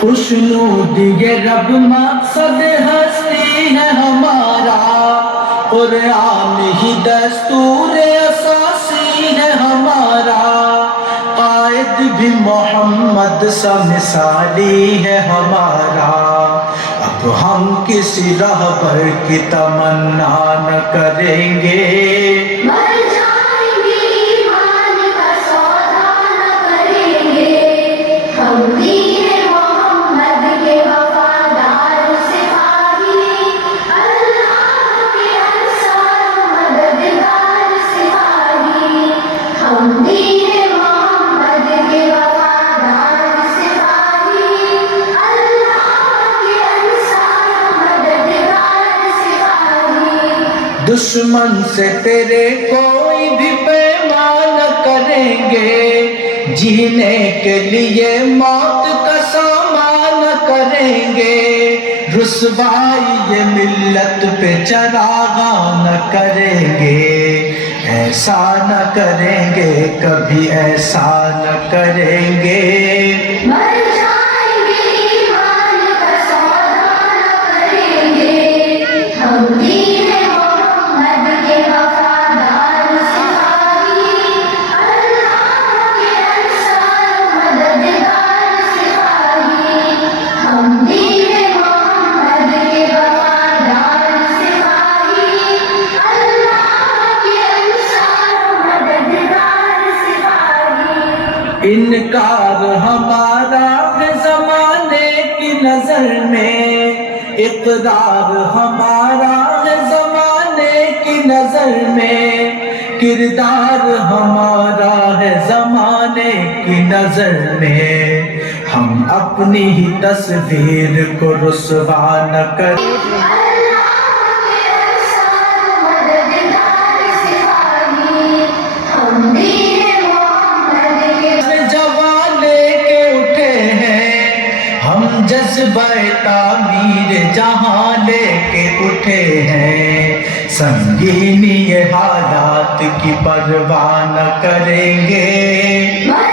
خوشنود یہ رب مقصد ہستی ہے ہمارا، قرآن ہی دستور اساسی ہے ہمارا، قائد بھی محمد سا مثالی ہے ہمارا، اب ہم کسی رہبر کی تمنا نہ کریں گے، مر جائیں گے ایمان کا سودا نہ کریں گے، ہم دین محمد کے وفادار سپاہی، اللہ کے انصار و مددگار سپاہی، ہم دین محمد کے وفادار سپاہی، اللہ کے انصار و مددگار سپاہی۔ دشمن سے تیرے کوئی بھی پیمان کریں گے، جینے کے لیے موت کا سامان کریں گے، رسوائی یہ ملت پہ چراغاں نہ کریں گے، ایسا نہ کریں گے کبھی ایسا نہ کریں گے، مر جائیں گے ایمان کا سودا نہ کریں گے، ہم دین محمد کے وفادار سپاہی، اللہ کے انصار و مددگار سپاہی، ہم دین محمد کے وفادار سپاہی، اللہ کے انصار و مددگار سپاہی۔ انکار ہمارا ہے زمانے کی نظر میں، اقرار ہمارا ہے زمانے کی نظر میں، کردار ہمارا ہے زمانے کی نظر میں، ہم اپنی ہی تصویر کو رسوا نہ کریں، اللہ کے انصار و مددگار سپاہی، ہم دین محمد کے جوان لے کے اٹھے ہیں، ہم جذبہ تعمیر جہاں لے کے اٹھے ہیں، سنگینی یہ حالات کی پرواہ نہ کریں گے، مر